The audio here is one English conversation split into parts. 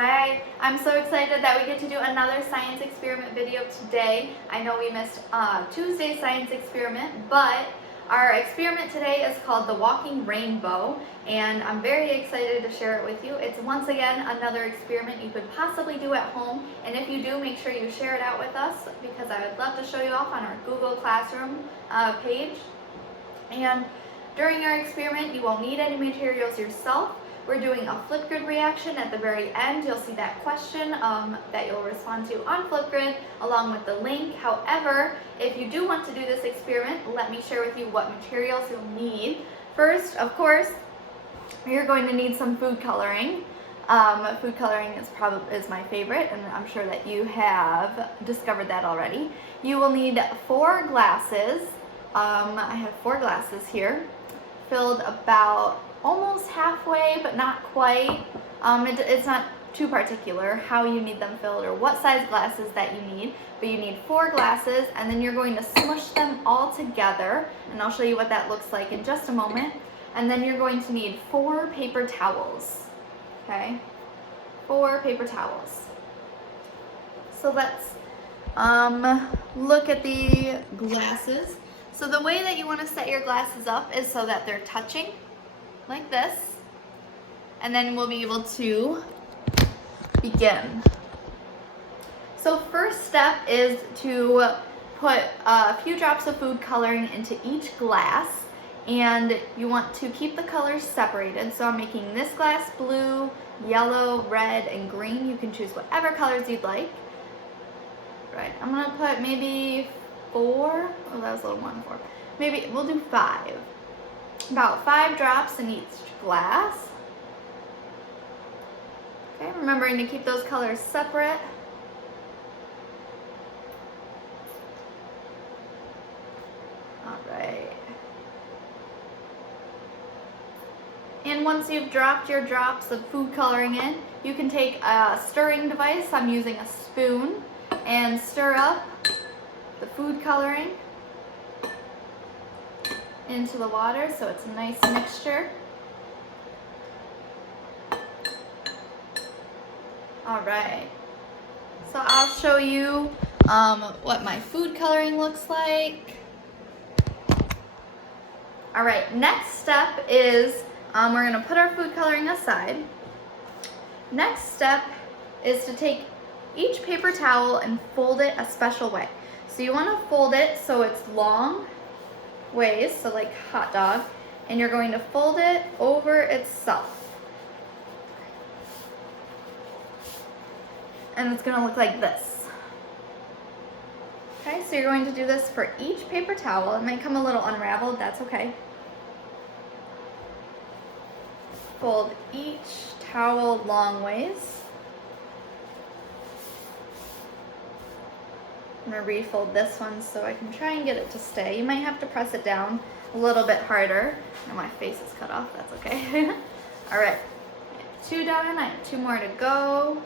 Hi, I'm so excited that we get to do another science experiment video today. I know we missed Tuesday's science experiment, but our experiment today is called the walking rainbow, and I'm very excited to share it with you. It's once again another experiment you could possibly do at home, and if you do, make sure you share it out with us because I would love to show you off on our Google Classroom page. And during our experiment, you won't need any materials yourself. We're doing a Flipgrid reaction at the very end. You'll see that question that you'll respond to on Flipgrid along with the link. However, if you do want to do this experiment, let me share with you what materials you'll need. First, of course, you're going to need some food coloring. Food coloring is my favorite, and I'm sure that you have discovered that already. You will need 4 glasses. I have 4 glasses here, filled about almost halfway, but not quite. It's not too particular how you need them filled or what size glasses that you need, but you need 4 glasses, and then you're going to smush them all together, and I'll show you what that looks like in just a moment. And then you're going to need 4 paper towels, okay? 4 paper towels. So let's look at the glasses. So the way that you want to set your glasses up is so that they're touching like this, and then we'll be able to begin. So first step is to put a few drops of food coloring into each glass, and you want to keep the colors separated. So I'm making this glass blue, yellow, red, and green. You can choose whatever colors you'd like. Right, I'm gonna put maybe 4, oh that was a little more than 4. Maybe we'll do 5. About 5 drops in each glass. Okay, remembering to keep those colors separate. All right. And once you've dropped your drops of food coloring in, you can take a stirring device. I'm using a spoon, and stir up the food coloring into the water so it's a nice mixture. All right, so I'll show you what my food coloring looks like. All right, next step is we're gonna put our food coloring aside. Next step is to take each paper towel and fold it a special way. So you wanna fold it so it's long ways, so like hot dog, and you're going to fold it over itself. And it's gonna look like this. Okay, so you're going to do this for each paper towel. It might come a little unraveled, that's okay. Fold each towel long ways. I'm gonna refold this one so I can try and get it to stay. You might have to press it down a little bit harder. And my face is cut off, that's okay. All right, 2 done, I have 2 more to go.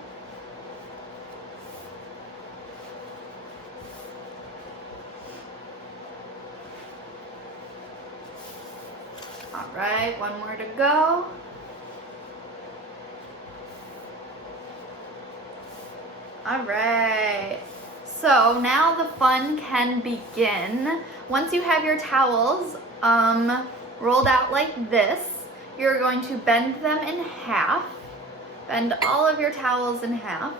All right, 1 more to go. All right. So now the fun can begin. Once you have your towels rolled out like this, you're going to bend them in half. Bend all of your towels in half.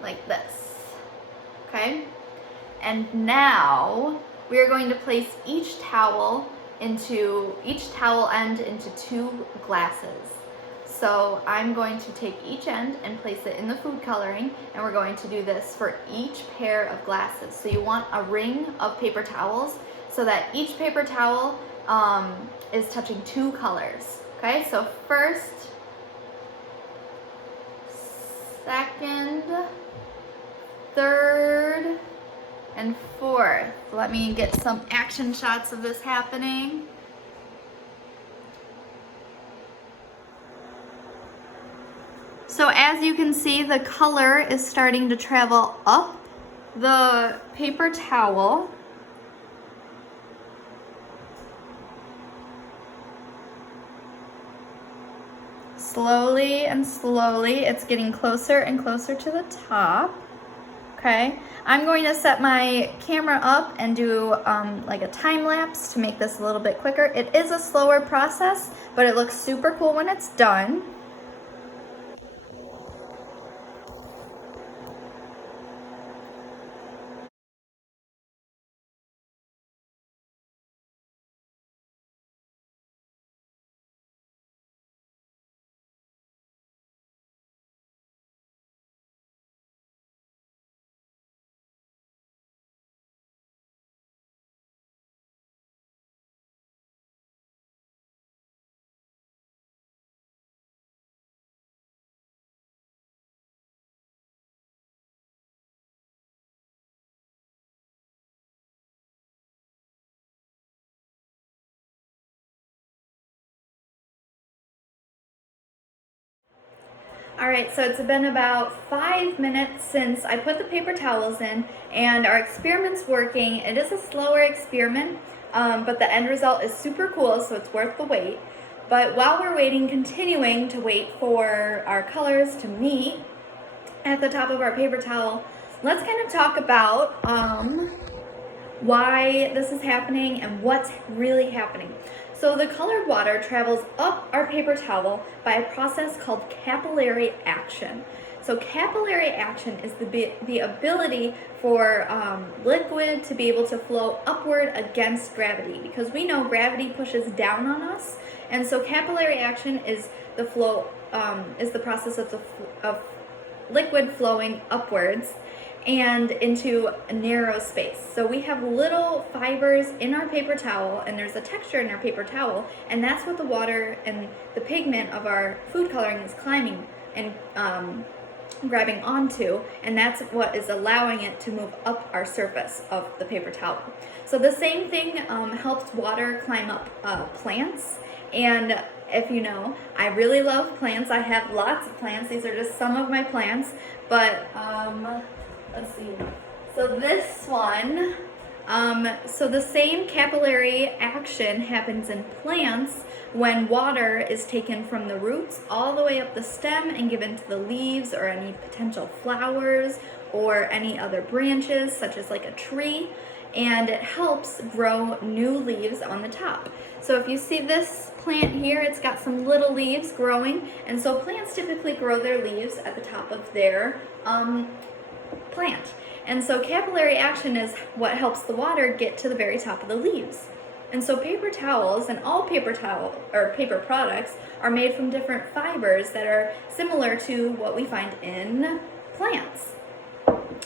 Like this, okay? And now we are going to place each towel end into 2 glasses. So I'm going to take each end and place it in the food coloring, and we're going to do this for each pair of glasses. So you want a ring of paper towels so that each paper towel is touching 2 colors. Okay, so first, second, third, and 4th. Let me get some action shots of this happening. So as you can see, the color is starting to travel up the paper towel slowly and slowly, it's getting closer and closer to the top. Okay, I'm going to set my camera up and do like a time lapse to make this a little bit quicker. It is a slower process, but it looks super cool when it's done. Alright, so it's been about 5 minutes since I put the paper towels in, and our experiment's working. It is a slower experiment, but the end result is super cool, so it's worth the wait. But while we're waiting, continuing to wait for our colors to meet at the top of our paper towel, let's kind of talk about why this is happening and what's really happening. So the colored water travels up our paper towel by a process called capillary action. So capillary action is the ability for liquid to be able to flow upward against gravity, because we know gravity pushes down on us, and so capillary action is the flow is the process of liquid flowing upwards and into a narrow space. So we have little fibers in our paper towel, and there's a texture in our paper towel, and that's what the water and the pigment of our food coloring is climbing and grabbing onto, and that's what is allowing it to move up our surface of the paper towel. So the same thing helps water climb up plants. And if you know, I really love plants. I have lots of plants. These are just some of my plants, but let's see. So this one, so the same capillary action happens in plants when water is taken from the roots all the way up the stem and given to the leaves or any potential flowers or any other branches, such as like a tree, and it helps grow new leaves on the top. So if you see this plant here, it's got some little leaves growing, and so plants typically grow their leaves at the top of their plant. And so capillary action is what helps the water get to the very top of the leaves. And so paper towels and all paper towel or paper products are made from different fibers that are similar to what we find in plants.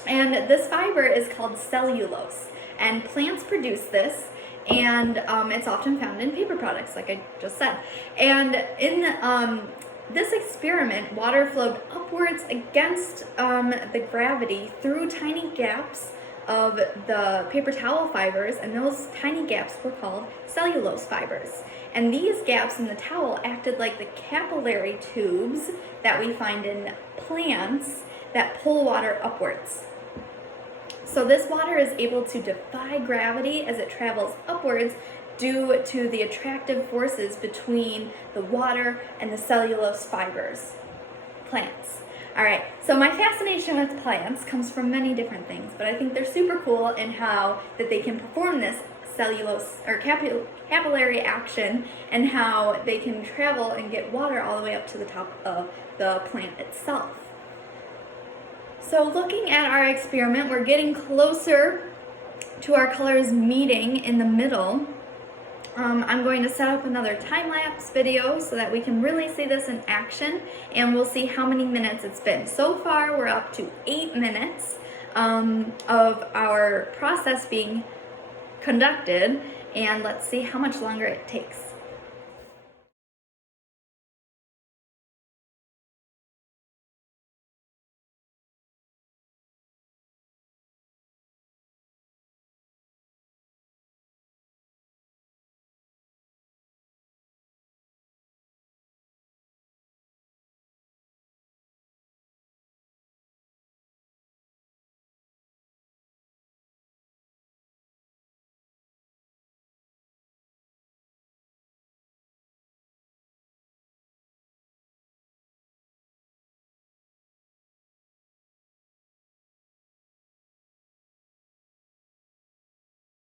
And this fiber is called cellulose, and plants produce this, and it's often found in paper products, like I just said. And in this experiment, water flowed upwards against the gravity through tiny gaps of the paper towel fibers, and those tiny gaps were called cellulose fibers. And these gaps in the towel acted like the capillary tubes that we find in plants that pull water upwards. So this water is able to defy gravity as it travels upwards due to the attractive forces between the water and the cellulose fibers. Plants. Alright, so my fascination with plants comes from many different things, but I think they're super cool in how that they can perform this cellulose or capillary action, and how they can travel and get water all the way up to the top of the plant itself. So looking at our experiment, we're getting closer to our colors meeting in the middle. I'm going to set up another time-lapse video so that we can really see this in action, and we'll see how many minutes it's been. So far, we're up to 8 minutes of our process being conducted, and let's see how much longer it takes.